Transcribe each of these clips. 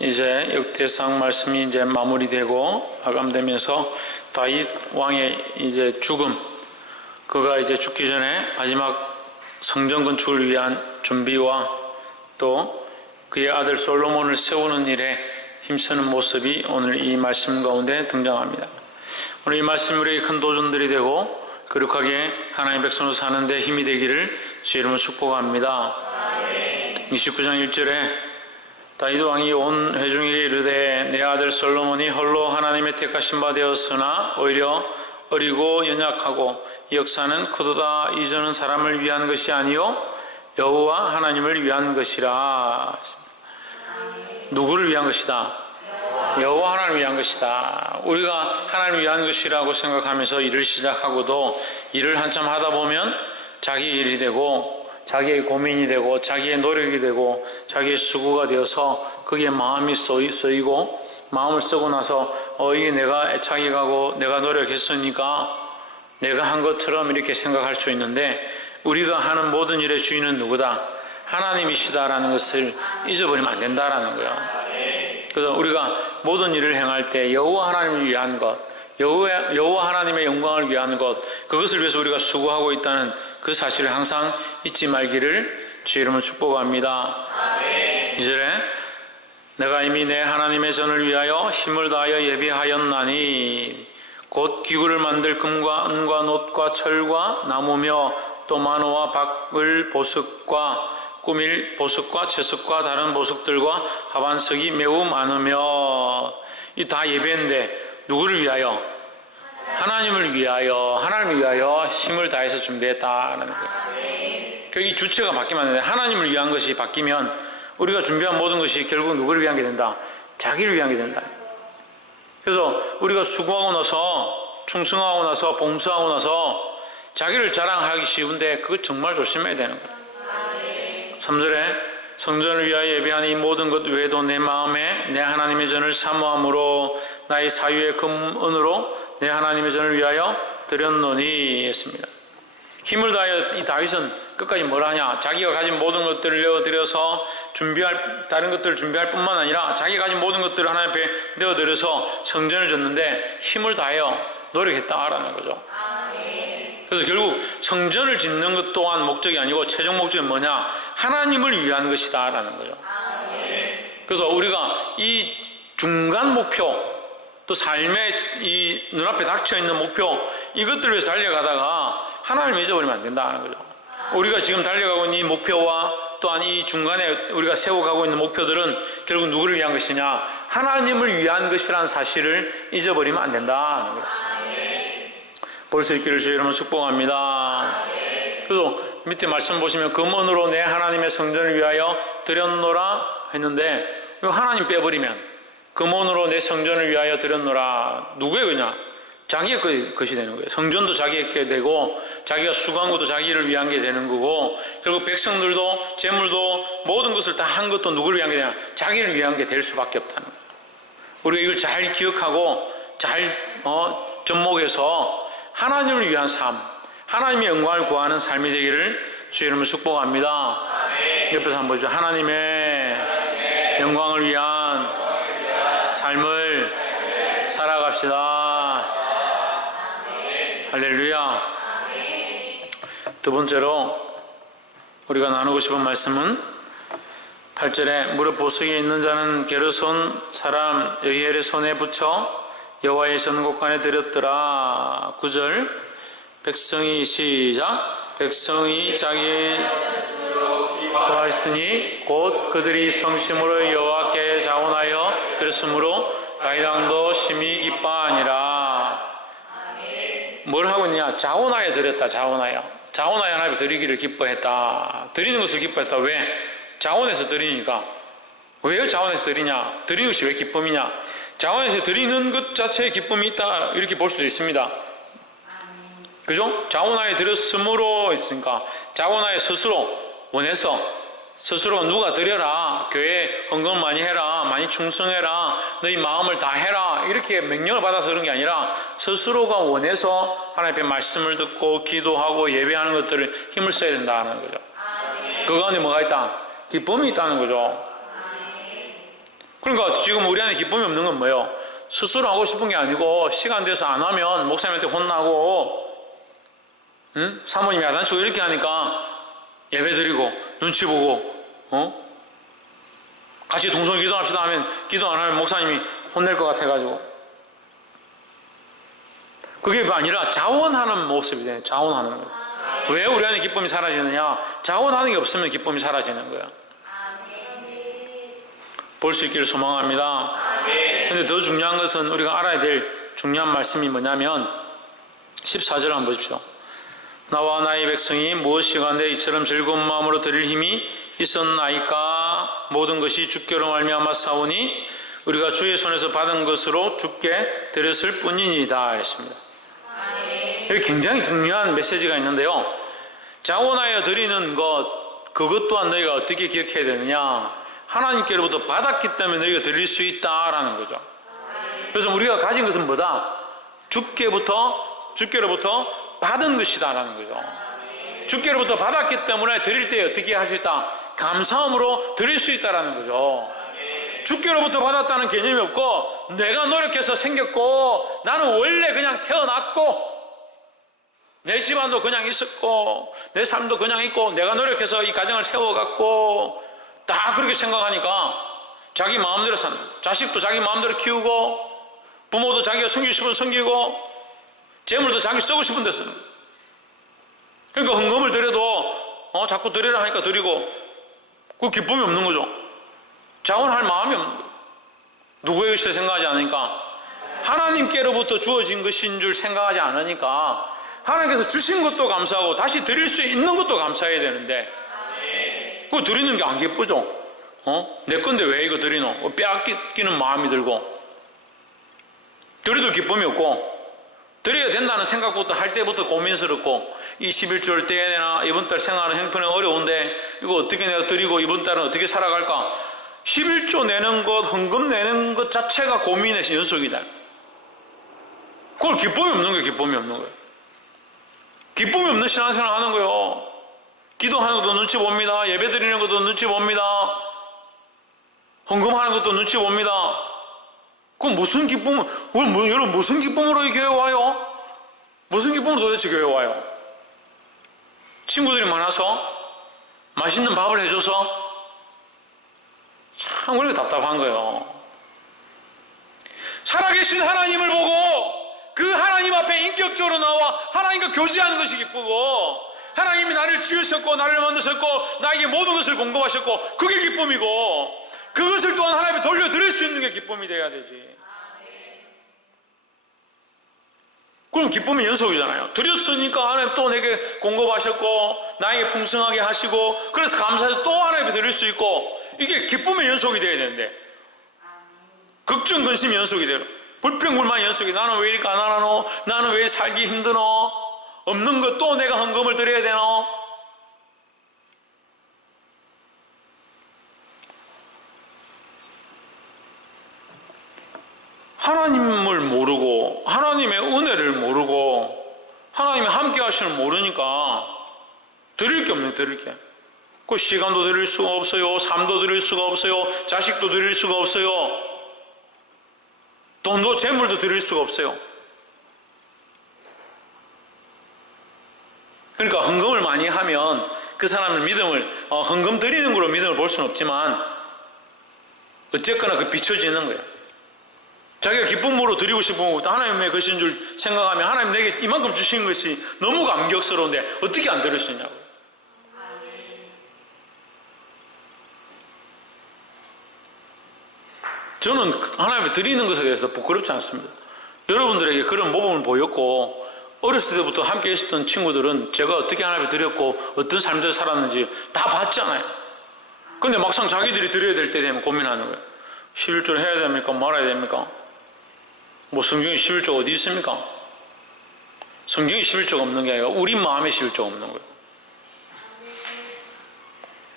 이제 역대상 말씀이 이제 마무리되고 마감되면서 다윗 왕의 이제 죽음, 그가 이제 죽기 전에 마지막 성전 건축을 위한 준비와 또 그의 아들 솔로몬을 세우는 일에 힘쓰는 모습이 오늘 이 말씀 가운데 등장합니다. 오늘 이 말씀이 우리에게 큰 도전들이 되고 거룩하게 하나님의 백성으로 사는데 힘이 되기를 주의 이름으로 축복합니다. 29장 1절에 다윗 왕이 온 회중에게 이르되 내 아들 솔로몬이 홀로 하나님의 택하신 바 되었으나 오히려 어리고 연약하고 이 역사는 그도다. 이전은 사람을 위한 것이 아니요 여호와 하나님을 위한 것이라. 누구를 위한 것이다? 여호와 하나님을 위한 것이다. 우리가 하나님을 위한 것이라고 생각하면서 일을 시작하고도 일을 한참 하다 보면 자기 일이 되고 자기의 고민이 되고 자기의 노력이 되고 자기의 수고가 되어서 거기에 마음이 쓰이고 마음을 쓰고 나서 이게 내가 애착이 가고 내가 노력했으니까 내가 한 것처럼 이렇게 생각할 수 있는데 우리가 하는 모든 일의 주인은 누구다? 하나님이시다라는 것을 잊어버리면 안 된다라는 거예요. 그래서 우리가 모든 일을 행할 때 여호와 하나님을 위한 것, 여호와 하나님의 영광을 위한 것, 그것을 위해서 우리가 수고하고 있다는 그 사실을 항상 잊지 말기를 주의 이름으로 축복합니다. 2절에 내가 이미 내 하나님의 전을 위하여 힘을 다하여 예비하였나니 곧 기구를 만들 금과 은과 놋과 철과 나무며 또 만호와 박을 보석과 꾸밀 보석과 채석과 다른 보석들과 하반석이 매우 많으며 이 다 예배인데 누구를 위하여? 하나님을 위하여 힘을 다해서 준비했다라는 거예요. 이 주체가 바뀌면 안 되는데 하나님을 위한 것이 바뀌면 우리가 준비한 모든 것이 결국 누구를 위한 게 된다? 자기를 위한 게 된다. 그래서 우리가 수고하고 나서 충성하고 나서 봉사하고 나서 자기를 자랑하기 쉬운데 그거 정말 조심해야 되는 거예요. 3절에 성전을 위하여 예배한 이 모든 것 외에도 내 마음에 내 하나님의 전을 사모함으로 나의 사유의 금은으로 내 하나님의 전을 위하여 드렸노니 했습니다. 힘을 다하여 이 다윗은 끝까지 뭘 하냐? 자기가 가진 모든 것들을 내어드려서 다른 것들을 준비할 뿐만 아니라 자기가 가진 모든 것들을 하나님 앞에 내어드려서 성전을 짓는데 힘을 다하여 노력했다라는 거죠. 그래서 결국 성전을 짓는 것 또한 목적이 아니고 최종 목적은 뭐냐? 하나님을 위한 것이다 라는 거죠. 그래서 우리가 이 중간 목표 또 삶의 이 눈앞에 닥쳐있는 목표 이것들을 위해서 달려가다가 하나님을 잊어버리면 안 된다는 거죠. 우리가 지금 달려가고 있는 이 목표와 또한 이 중간에 우리가 세워가고 있는 목표들은 결국 누구를 위한 것이냐? 하나님을 위한 것이라는 사실을 잊어버리면 안 된다는 거죠. 볼 수 있기를 주의 이름으로 축복합니다. 그래서 밑에 말씀 보시면 금은으로 내 하나님의 성전을 위하여 드렸노라 했는데 하나님 빼버리면 금은으로 내 성전을 위하여 드렸노라 누구의 거냐? 자기의 것이 되는 거예요. 성전도 자기의 되고 자기가 수고한 것도 자기를 위한 게 되는 거고 결국 백성들도 재물도 모든 것을 다 한 것도 누구를 위한 게 되냐? 자기를 위한 게 될 수밖에 없다는 거예요. 우리가 이걸 잘 기억하고 잘 접목해서 하나님을 위한 삶, 하나님의 영광을 구하는 삶이 되기를 주의 이름으로 축복합니다. 옆에서 한번 보죠. 하나님의 영광을 위한 삶을 살아갑시다. 할렐루야. 두 번째로 우리가 나누고 싶은 말씀은 8절에 무릇 보석이 있는 자는 게르손 사람 여히엘의 손에 붙여 여호와의 전곡간에 드렸더라. 9절 백성이 시작 백성이 자기의 구하였으니 곧 그들이 성심으로 여호와께 자원하여 드렸으므로 다윗 왕도 심히 기뻐하니라. 뭘 하고 있냐? 자원하여 드렸다. 자원하여 하나님께 드리기를 기뻐했다. 드리는 것을 기뻐했다. 왜? 자원해서 드리니까. 왜 자원해서 드리냐? 드리는 것이 왜 기쁨이냐? 자원해서 드리는 것 자체에 기쁨이 있다 이렇게 볼 수도 있습니다. 그죠? 자원하여 드렸으므로 있으니까 자원하여 스스로 원해서 스스로 누가 드려라 교회에 헌금 많이 해라 많이 충성해라 너희 마음을 다 해라 이렇게 명령을 받아서 그런 게 아니라 스스로가 원해서 하나님의 말씀을 듣고 기도하고 예배하는 것들을 힘을 써야 된다는 거죠. 그 가운데 뭐가 있다? 기쁨이 있다는 거죠. 그러니까 지금 우리 안에 기쁨이 없는 건 뭐예요? 스스로 하고 싶은 게 아니고 시간 돼서 안 하면 목사님한테 혼나고, 사모님이 야단치고 이렇게 하니까 예배 드리고 눈치 보고, 같이 동성 기도합시다 하면 기도 안 하면 목사님이 혼낼 것 같아가지고. 그게 아니라 자원하는 모습이 되네. 자원하는 거예요. 왜 우리 안에 기쁨이 사라지느냐? 자원하는 게 없으면 기쁨이 사라지는 거야. 볼 수 있기를 소망합니다. 그런데 더 중요한 것은 우리가 알아야 될 중요한 말씀이 뭐냐면 14절 한번 보십시오. 나와 나의 백성이 무엇이간데 이처럼 즐거운 마음으로 드릴 힘이 있었나이까? 모든 것이 주께로 말미암아 싸우니 우리가 주의 손에서 받은 것으로 주께 드렸을 뿐이니이다 했습니다. 여기 굉장히 중요한 메시지가 있는데요. 자원하여 드리는 것, 그것 또한 너희가 어떻게 기억해야 되느냐? 하나님께로부터 받았기 때문에 너희가 드릴 수 있다라는 거죠. 그래서 우리가 가진 것은 뭐다? 주께로부터 받은 것이다라는 거죠. 주께로부터 받았기 때문에 드릴 때 어떻게 할 수 있다? 감사함으로 드릴 수 있다라는 거죠. 주께로부터 받았다는 개념이 없고 내가 노력해서 생겼고 나는 원래 그냥 태어났고 내 집안도 그냥 있었고 내 삶도 그냥 있고 내가 노력해서 이 가정을 세워갔고 다 그렇게 생각하니까 자기 마음대로 사는 거예요. 자식도 자기 마음대로 키우고 부모도 자기가 섬기고 싶으면 섬기고 재물도 자기 쓰고 싶은 데 쓰는 거예요. 그러니까 헌금을 드려도 자꾸 드리라 하니까 드리고 그 기쁨이 없는 거죠. 자원할 마음이 없는 거예요. 누구의 것을 생각하지 않으니까 하나님께로부터 주어진 것인 줄 생각하지 않으니까 하나님께서 주신 것도 감사하고 다시 드릴 수 있는 것도 감사해야 되는데 그거 드리는 게 안 기쁘죠. 내 건데 왜 이거 드리노? 빼앗기는 마음이 들고 드려도 기쁨이 없고 드려야 된다는 생각부터 할 때부터 고민스럽고 이 11조 떼야 되나? 이번 달 생활은 형편이 어려운데 이거 어떻게 내가 드리고 이번 달은 어떻게 살아갈까? 11조 내는 것, 헌금 내는 것 자체가 고민의 연속이다. 그걸 기쁨이 없는 거예요. 기쁨이 없는 거예요. 기쁨이 없는 신앙생활 하는 거예요. 기도하는 것도 눈치 봅니다. 예배 드리는 것도 눈치 봅니다. 헌금하는 것도 눈치 봅니다. 그럼 무슨 기쁨, 여러분 무슨 기쁨으로 이 교회 와요? 무슨 기쁨으로 도대체 교회 와요? 친구들이 많아서? 맛있는 밥을 해줘서? 참 그렇게 답답한 거예요. 살아계신 하나님을 보고 그 하나님 앞에 인격적으로 나와 하나님과 교제하는 것이 기쁘고 하나님이 나를 지으셨고 나를 만드셨고 나에게 모든 것을 공급하셨고 그게 기쁨이고 그것을 또한 하나님께 돌려드릴 수 있는 게 기쁨이 돼야 되지. 그럼 기쁨의 연속이잖아요. 드렸으니까 하나님 또 내게 공급하셨고 나에게 풍성하게 하시고 그래서 감사해서 또 하나님께 드릴 수 있고 이게 기쁨의 연속이 돼야 되는데 걱정 근심 연속이 돼요. 불평불만 연속이 나는 왜 이렇게 안 하노? 나는 왜 살기 힘드노? 없는 것 또 내가 헌금을 드려야 되노? 하나님을 모르고 하나님의 은혜를 모르고 하나님이 함께 하시는 모르니까 드릴 게 없네요. 드릴 게. 그 시간도 드릴 수가 없어요. 삶도 드릴 수가 없어요. 자식도 드릴 수가 없어요. 돈도 재물도 드릴 수가 없어요. 그러니까 헌금을 많이 하면 그 사람의 믿음을 헌금 드리는 걸로 믿음을 볼 수는 없지만 어쨌거나 그 비춰지는 거예요. 자기가 기쁨으로 드리고 싶은 것도 하나님의 것인 줄 생각하면 하나님 내게 이만큼 주신 것이 너무 감격스러운데 어떻게 안 드릴 수 있냐고요. 저는 하나님께 드리는 것에 대해서 부끄럽지 않습니다. 여러분들에게 그런 모범을 보였고 어렸을 때부터 함께 있었던 친구들은 제가 어떻게 하나님께 드렸고 어떤 삶을 살았는지 다 봤잖아요. 근데 막상 자기들이 드려야 될 때 되면 고민하는 거예요. 11조를 해야 됩니까? 말아야 됩니까? 뭐 성경에 11조가 어디 있습니까? 성경에 11조가 없는 게 아니라 우리 마음에 11조가 없는 거예요.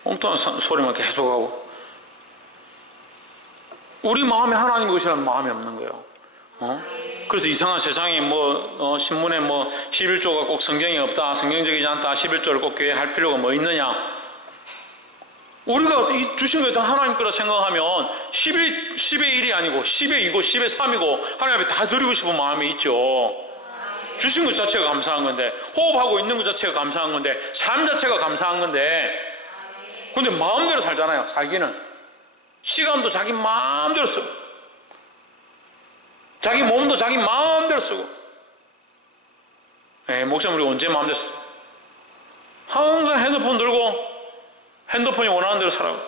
엉뚱한 소리만 계속하고 우리 마음에 하나님 것이라는 마음이 없는 거예요. 그래서 이상한 세상에 신문에 11조가 꼭 성경에 없다, 성경적이지 않다, 11조를 꼭 교회에 할 필요가 뭐 있느냐. 우리가 이 주신 거 다 하나님 거라 생각하면 10의 1이 아니고 10의 2고 10의 3이고 하나님 앞에 다 드리고 싶은 마음이 있죠. 주신 것 자체가 감사한 건데, 호흡하고 있는 것 자체가 감사한 건데, 삶 자체가 감사한 건데, 근데 마음대로 살잖아요. 살기는 시간도 자기 마음대로 쓰고, 자기 몸도 자기 마음대로 쓰고. 목사님 우리 언제 마음대로 쓰고? 항상 핸드폰 들고 핸드폰이 원하는 대로 살아고,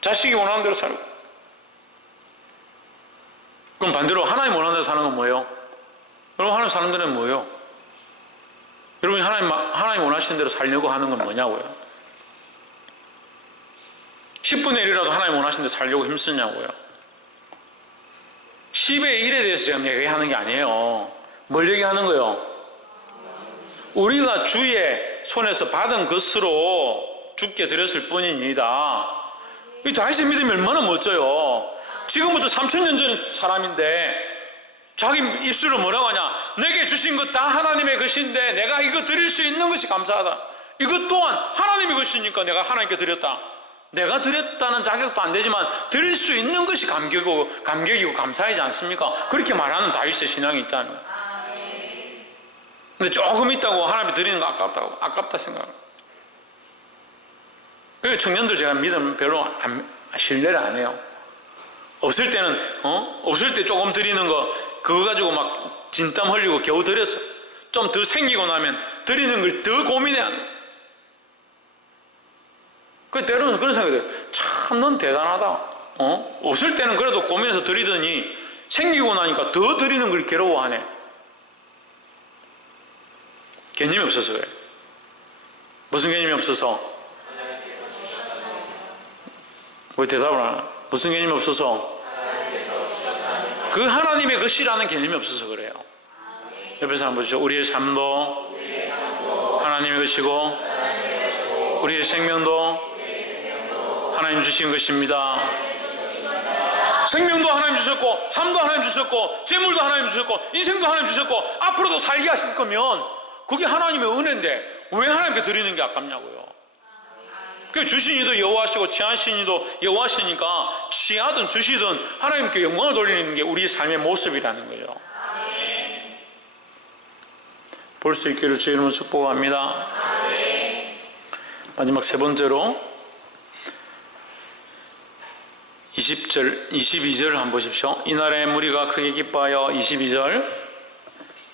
자식이 원하는 대로 살고. 그럼 반대로 하나님 원하는 대로 사는 건 뭐예요? 여러분, 하나님 사는 데는 뭐예요? 여러분이 하나님 원하시는 대로 살려고 하는 건 뭐냐고요? 10분의 1이라도 하나님 원하시는 대로 살려고 힘쓰냐고요? 10의 1에 대해서 제가 얘기하는 게 아니에요. 뭘 얘기하는 거예요? 우리가 주의 손에서 받은 것으로 주께 드렸을 뿐입니다. 이 다윗의 믿음이 얼마나 멋져요. 지금부터 3000년 전 사람인데 자기 입술로 뭐라고 하냐? 내게 주신 것 다 하나님의 것인데 내가 이거 드릴 수 있는 것이 감사하다. 이것 또한 하나님의 것이니까 내가 하나님께 드렸다. 내가 드렸다는 자격도 안 되지만 드릴 수 있는 것이 감격이고 감사하지 않습니까? 그렇게 말하는 다윗의 신앙이 있다는 거예요. 근데 조금 있다고 하나님께 드리는 거 아깝다 생각합니다. 그래서 청년들 제가 믿으면 별로 신뢰를 안 해요. 없을 때는 없을 때 조금 드리는 거 그거 가지고 막 진땀 흘리고 겨우 드려서 좀 더 생기고 나면 드리는 걸 더 고민해야 돼. 그 때로는 그런 생각이 들어요. 참 넌 대단하다. 없을 때는 그래도 고민해서 드리더니 생기고 나니까 더 드리는 걸 괴로워하네. 개념이 없어서 그래. 무슨 개념이 없어서? 왜 대답을 안 하나? 무슨 개념이 없어서? 그 하나님의 것이라는 개념이 없어서 그래요. 옆에서 한번 보시죠. 우리의 삶도 하나님의 것이고 우리의 생명도 하나님 주신 것입니다. 생명도 하나님 주셨고 삶도 하나님 주셨고 재물도 하나님 주셨고 인생도 하나님 주셨고 앞으로도 살게 하실 거면 그게 하나님의 은혜인데 왜 하나님께 드리는 게 아깝냐고요. 그 주신 이도 여호와시고 취하신 이도 여호와시니까 취하든 주시든 하나님께 영광을 돌리는 게 우리의 삶의 모습이라는 거예요. 볼 수 있기를 주의 이름으로 축복합니다. 마지막 세 번째로 22절을 한번 보십시오. 이날에 무리가 크게 기뻐하여 22절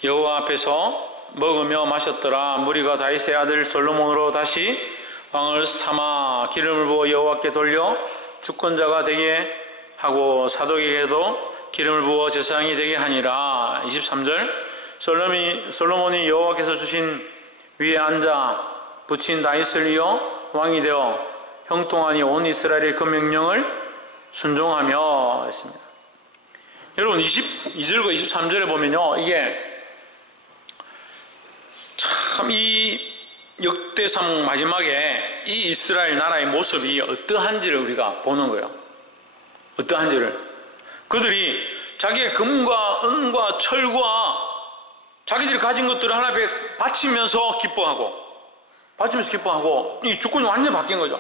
여호와 앞에서 먹으며 마셨더라. 무리가 다윗의 아들 솔로몬으로 다시 왕을 삼아 기름을 부어 여호와께 돌려 주권자가 되게 하고 사독에게도 기름을 부어 제사장이 되게 하니라. 23절 솔로몬이 여호와께서 주신 위에 앉아 붙인 다윗을 이어 왕이 되어 형통하니 온 이스라엘의 그 명령을 순종하며 했습니다. 여러분 22절과 23절에 보면요, 이게 참 이 역대상 마지막에 이 이스라엘 나라의 모습이 어떠한지를 우리가 보는 거예요. 어떠한지를. 그들이 자기의 금과 은과 철과 자기들이 가진 것들을 하나님께 바치면서 기뻐하고 이 주권이 완전히 바뀐 거죠.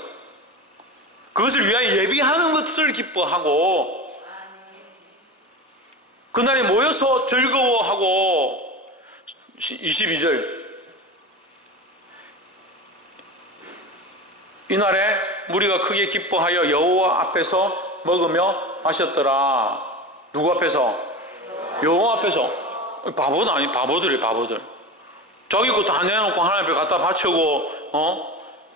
그것을 위하여 예비하는 것을 기뻐하고 그날에 모여서 즐거워하고. 22절 이날에 무리가 크게 기뻐하여 여호와 앞에서 먹으며 마셨더라. 누구 앞에서? 여호와 앞에서. 바보도 아니, 바보들. 자기 거 다 내놓고 하나님 앞에 갖다 바치고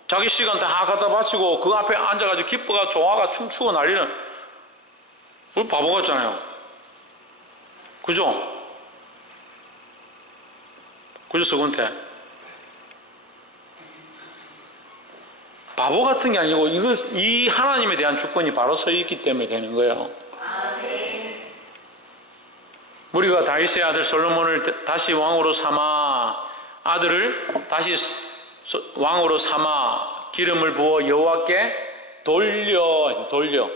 자기 시간 다 갖다 바치고 그 앞에 앉아가지고 기뻐가 좋아가 춤추고 난리는, 우리 바보 같잖아요. 그죠? 서건태 바보 같은 게 아니고 이 하나님에 대한 주권이 바로 서 있기 때문에 되는 거예요. 우리가 다윗의 아들 솔로몬을 다시 왕으로 삼아 아들을 다시 왕으로 삼아 기름을 부어 여호와께 돌려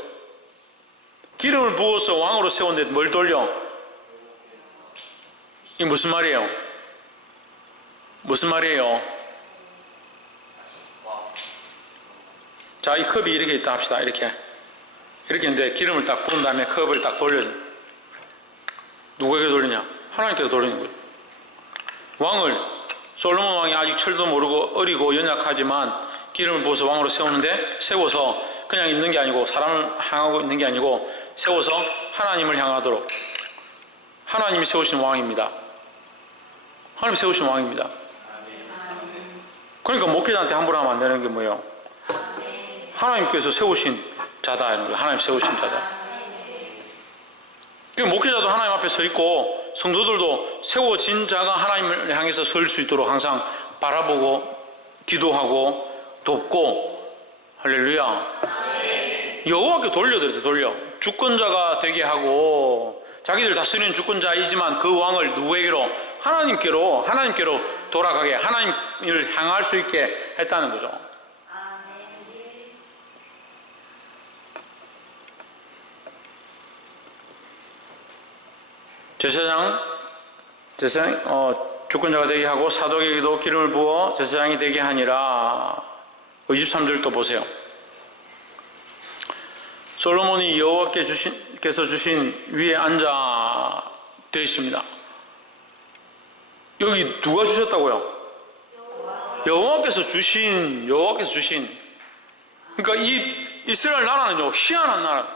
기름을 부어서 왕으로 세웠는데 뭘 돌려? 이게 무슨 말이에요? 자, 이 컵이 이렇게 있다 합시다. 이렇게 있는데 기름을 딱 부은 다음에 컵을 딱 돌려줘. 누구에게 돌리냐? 하나님께서 돌리는 거죠. 왕을, 솔로몬 왕이 아직 철도 모르고 어리고 연약하지만 기름을 부어서 왕으로 세우는데, 세워서 그냥 있는 게 아니고 사람을 향하고 있는 게 아니고 세워서 하나님을 향하도록, 하나님이 세우신 왕입니다. 하나님 세우신 왕입니다. 그러니까 목회자한테 함부로 하면 안 되는 게 뭐예요? 하나님께서 세우신 자다, 이런 거예요. 하나님 세우신 자다. 그 목회자도 하나님 앞에 서 있고 성도들도 세워진 자가 하나님을 향해서 설 수 있도록 항상 바라보고 기도하고 돕고, 할렐루야. 여호와께 돌려드려야 돼. 돌려. 주권자가 되게 하고, 자기들 다스리는 주권자이지만 그 왕을 누구에게로? 하나님께로 돌아가게, 하나님을 향할 수 있게 했다는 거죠. 제사장 주권자가 되게 하고 사독에게도 기름을 부어 제사장이 되게 하니라. 23절 또 보세요. 솔로몬이 여호와께서 주신 위에 앉아 되어 있습니다. 여기 누가 주셨다고요? 여호와께서 주신. 그러니까 이 이스라엘 나라는요, 희한한 나라.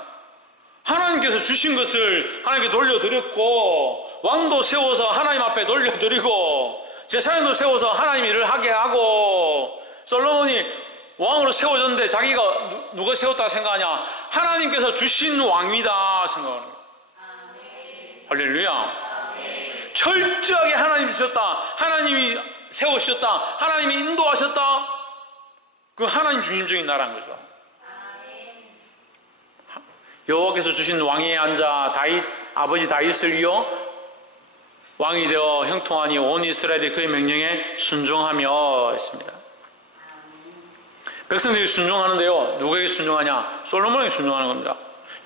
하나님께서 주신 것을 하나님께 돌려드렸고, 왕도 세워서 하나님 앞에 돌려드리고, 제사장도 세워서 하나님 일을 하게 하고, 솔로몬이 왕으로 세워졌는데 자기가 누가 세웠다고 생각하냐? 하나님께서 주신 왕이다 생각하는 거예요. 할렐루야. 철저하게 하나님이 주셨다, 하나님이 세우셨다, 하나님이 인도하셨다. 그 하나님 중심적인 나라인 거죠. 여호와께서 주신 왕위에 앉아 아버지 다윗을 이어 왕이 되어 형통하니 온 이스라엘이 그의 명령에 순종하며 했습니다. 백성들이 순종하는데요, 누구에게 순종하냐? 솔로몬에게 순종하는 겁니다.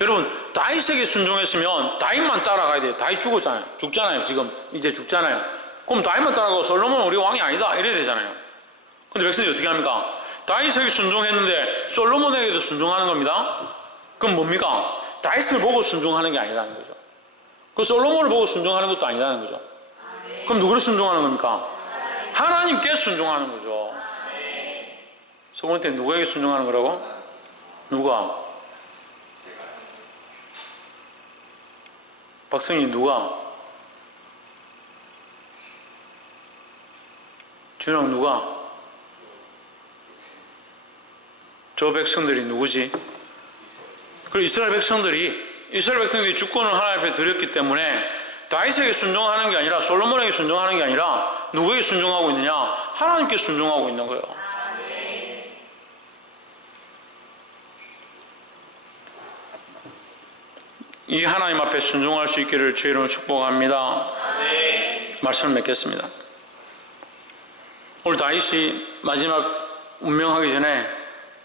여러분, 다윗에게 순종했으면 다윗만 따라가야 돼요. 다윗 죽잖아요. 지금 이제 죽잖아요. 그럼 다윗만 따라가고 솔로몬은 우리 왕이 아니다 이래야 되잖아요. 근데 백성들이 어떻게 합니까? 다윗에게 순종했는데 솔로몬에게도 순종하는 겁니다. 그럼 뭡니까? 다윗을 보고 순종하는 게 아니라는 거죠. 그 솔로몬을 보고 순종하는 것도 아니라는 거죠. 그럼 누구를 순종하는 겁니까? 하나님께 순종하는 거죠. 소문때 누구에게 순종하는 거라고? 누가? 박성희 누가? 준영 누가? 저 백성들이 누구지? 그리고 이스라엘 백성들이 주권을 하나님 앞에 드렸기 때문에 다윗에게 순종하는 게 아니라 솔로몬에게 순종하는 게 아니라 누구에게 순종하고 있느냐? 하나님께 순종하고 있는 거예요. 이 하나님 앞에 순종할 수 있기를 주의 이름으로 축복합니다. 말씀을 맺겠습니다. 오늘 다윗이 마지막 운명하기 전에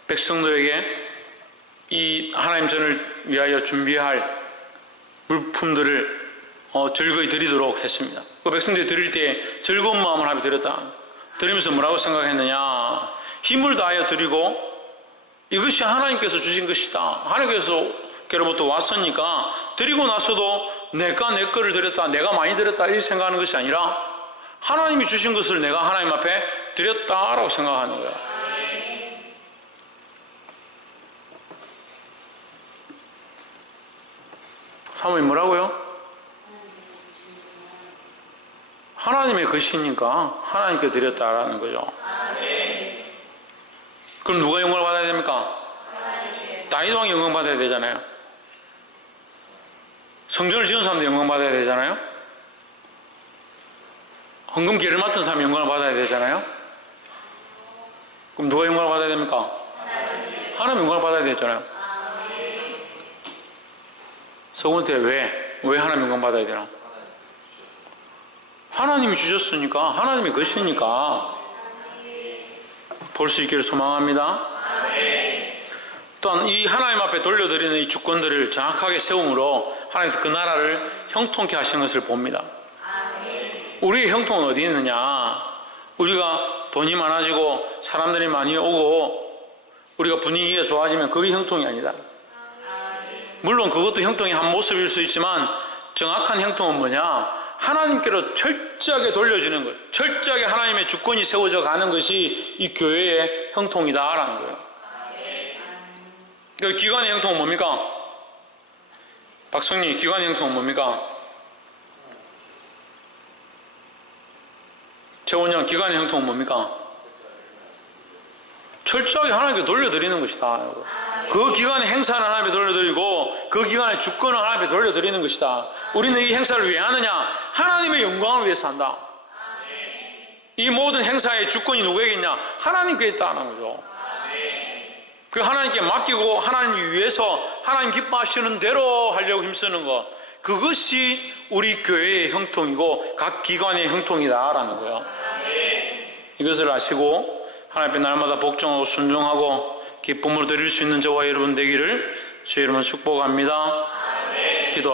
백성들에게 이 하나님 전을 위하여 준비할 물품들을 즐거이 드리도록 했습니다. 그 백성들이 드릴 때 즐거운 마음을 하며 드렸다. 드리면서 뭐라고 생각했느냐? 힘을 다하여 드리고 이것이 하나님께서 주신 것이다. 하나님께로부터 왔으니까 드리고 나서도 내가 내 거를 드렸다, 내가 많이 드렸다 이렇게 생각하는 것이 아니라 하나님이 주신 것을 내가 하나님 앞에 드렸다라고 생각하는 거야. 사모님 뭐라고요? 하나님의 것이니까 하나님께 드렸다라는 거죠. 그럼 누가 영광을 받아야 됩니까? 다윗 왕이 영광 받아야 되잖아요. 성전을 지은 사람도 영광 받아야 되잖아요. 헌금기를 맡은 사람이 영광을 받아야 되잖아요. 그럼 누가 영광을 받아야 됩니까? 하나님 영광을 받아야 되잖아요. 서군태 왜 하나님 영광 받아야 되나? 하나님이 주셨으니까, 하나님의 것이니까 볼 수 있기를 소망합니다. 또한 이 하나님 앞에 돌려드리는 이 주권들을 정확하게 세움으로 하나님께서 그 나라를 형통케 하시는 것을 봅니다. 우리의 형통은 어디 있느냐? 우리가 돈이 많아지고 사람들이 많이 오고 우리가 분위기가 좋아지면 그게 형통이 아니다. 물론 그것도 형통의 한 모습일 수 있지만 정확한 형통은 뭐냐? 하나님께로 철저하게 돌려주는 거예요. 철저하게 하나님의 주권이 세워져 가는 것이 이 교회의 형통이다라는 거예요. 그 기관의 형통은 뭡니까? 박성리, 기관의 형통은 뭡니까? 최원영, 기관의 형통은 뭡니까? 철저하게 하나님께 돌려드리는 것이다. 그 기관의 행사는 하나님께 돌려드리고 그 기관의 주권을 하나님께 돌려드리는 것이다. 우리는 이 행사를 왜 하느냐? 하나님의 영광을 위해서 한다. 이 모든 행사의 주권이 누구에게 있냐? 하나님께 있다는 거죠. 그 하나님께 맡기고 하나님 위해서 하나님 기뻐하시는 대로 하려고 힘쓰는 것, 그것이 우리 교회의 형통이고 각 기관의 형통이다라는 거예요. 이것을 아시고 하나님 앞에 날마다 복종하고 순종하고 기쁨으로 드릴 수 있는 저와 여러분 되기를 주의 이름으로 축복합니다. 기도하겠습니다.